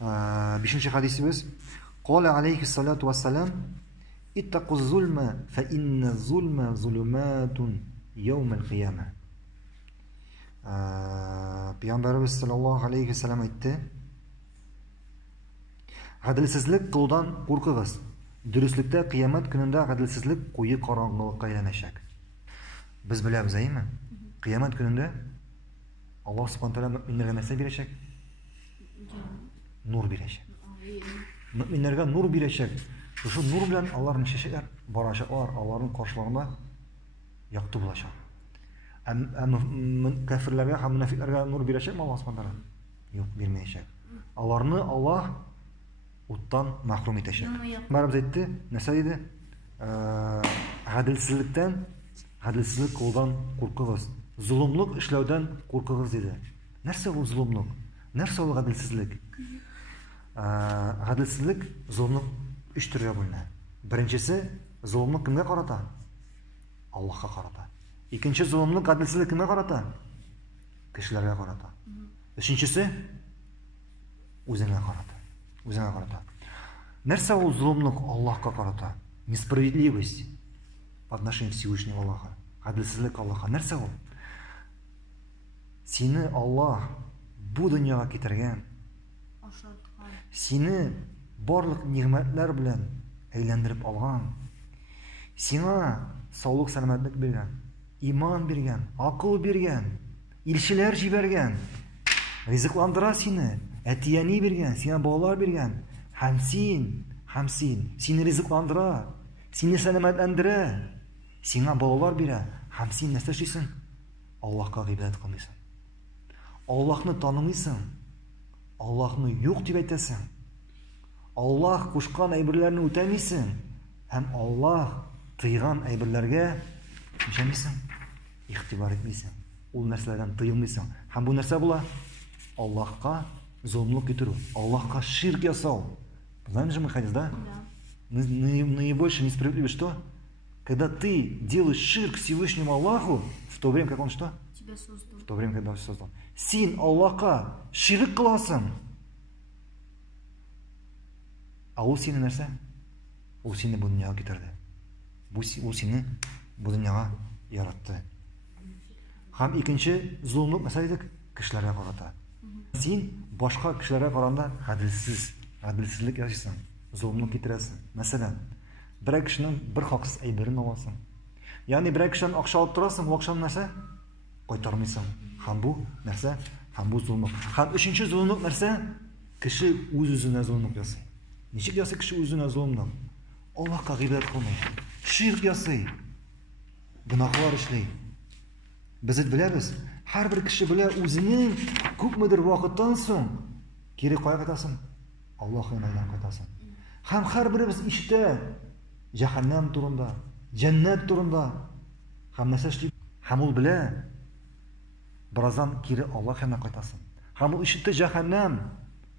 5-нче хадисimiz قال عليه الصلاة والسلام اتقوا الظلم فإن الظلم ظلمات يوم القيامة. Peygamberimiz sallallahu aleyhi ve sellem aytты: Гаделсезлек кылудан куркыгыз. Дөреслектә кыямат көнендә гаделсезлек куе караңгылыкка әйләнәчәк. Без беләбез, әйеме? Кыямат көнендә Аллаһ Субхану тәгалә мөэминнәргә нәрсә бирәчәк? Нур бирәчәк. Мөэминнәргә нур бирәчәк. Шушы нур белән аларның чәчәкләр барачаклар, аларның каршыларында якты булачак. Кафирләргә һәм мунафикларга нур бирәчәкме Аллаһ Субхану тәгалә? Юк, бирмәячәк. Аларны Аллаһ уттан мәхрүм итәчәк. Бәрабез әйтте, нәрсә диде? Гаделсезлектән, гаделсезлек кылудан куркыгыз. Зулымлык эшләүдән куркыгыз диде. Нәрсә ул зулымлык? Нәрсә ул гаделсезлек? Гаделсезлек, зулымлык 3 төргә бүленә. Беренчесе, зулымлык кемгә карата? Аллаһка карата. Икенче, зулымлык, гаделсезлек кемгә карата? Кешеләргә карата. Өченчесе, үзеңә карата. Үзеңә карата. Нәрсә ул зулымлык Аллаһка карата? Несправедливость по отношению к Всевышнему Аллаһу. Гаделсезлек Аллаһка. Нәрсә ул? Сине Аллаһ бу дөньяга китергән. Сине барлык нигъмәтләр белән әйләндереп алган. Сиңа саулык, сәламәтлек биргән, иман биргән, акыл биргән, илчеләр җибәргән, ризыкландыра сине, әтияни биргән, сиңа балалар биргән. Һәм син сине ризыкландыра, сине сәламәтләндерә, сиңа балалар бирә. Һәм син нәрсә эшлисең? Аллаһка гыйбадәт кылмыйсың. Аллаһны танымыйсың. Аллаһны юк дип әйтәсең. Аллаһ кушкан әйберләрне үтәмисең. Һәм Аллаһ тыйган әйберләргә җәмисең. Игътибар итмисең. Ул нәрсәләрдән тыелмыйсың. Һәм бу нәрсә була? Аллаһка зулымлык итү, Аллаһка ширк ясау. Знаем же мы хадис, да? Наибольшая несправедливость что? Когда ты делаешь ширк Всевышнему Аллаху, в то время, как он что? Тебя создал. В то время, когда он создал. Син Аллаһка ширк кыласың. А ул сине нәрсә? Ул сине бу дөньяга китерде. Ул сине бу дөньяга яратты. Һәм икенче зулымлык нәрсә дидек? Кешеләргә карата. Син башка кешеләргә караганда гаделсезлек ясыйсың, зулымлык китерәсең. Мәсәлән, берәр кешенең бер хаксыз әйберен аласың. Ягъни берәр кешедән акча алып торасың, ул акчаны нәрсә? Кайтармыйсың. Һәм бу нәрсә? Һәм бу зулымлык. Һәм өченче зулымлык нәрсә? Кеше үз-үзенә зулымлык ясый. Ничек ясый кеше үзенә зулымлык? Аллаһка гыйбадәт кылмый. Ширк ясый. Гөнаһлар эшли. Без беләбез, һәрбер кеше белә үзенең күпмедер вакыттан соң кире кая кайтасың? Аллаһ янына кайтасың. Һәм һәрберебез ишетә җәһәннәм турында, җәннәт турында. Һәм нәрсә эшли? Һәм ул белә бераздан кире Аллаһ янына кайтасың. Һәм ул ишетә җәһәннәм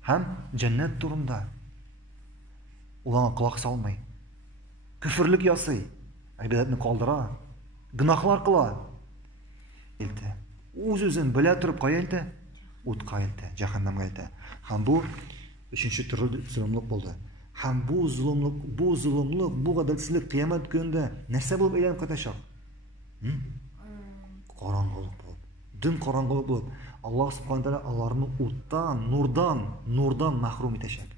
һәм җәннәт турында. Ул аңа колак салмый. Күфрлек ясый, гыйбадәтне калдыра, гөнаһлар кыла. Үз-үзен белә турып кая илтә? Утка илтә, җәһәннәмгә илтә. Һәм бу өченче төрле зулымлык булды. Һәм бу зулымлык, бу гаделсезлек кыямат көнендә нәрсә булып әйләнеп кайтачак? Караңгылык булып, дөн караңгылык булып, Аллаһ Субхану тәгалә аларны уттан, нурдан мәхрүм итәчәк.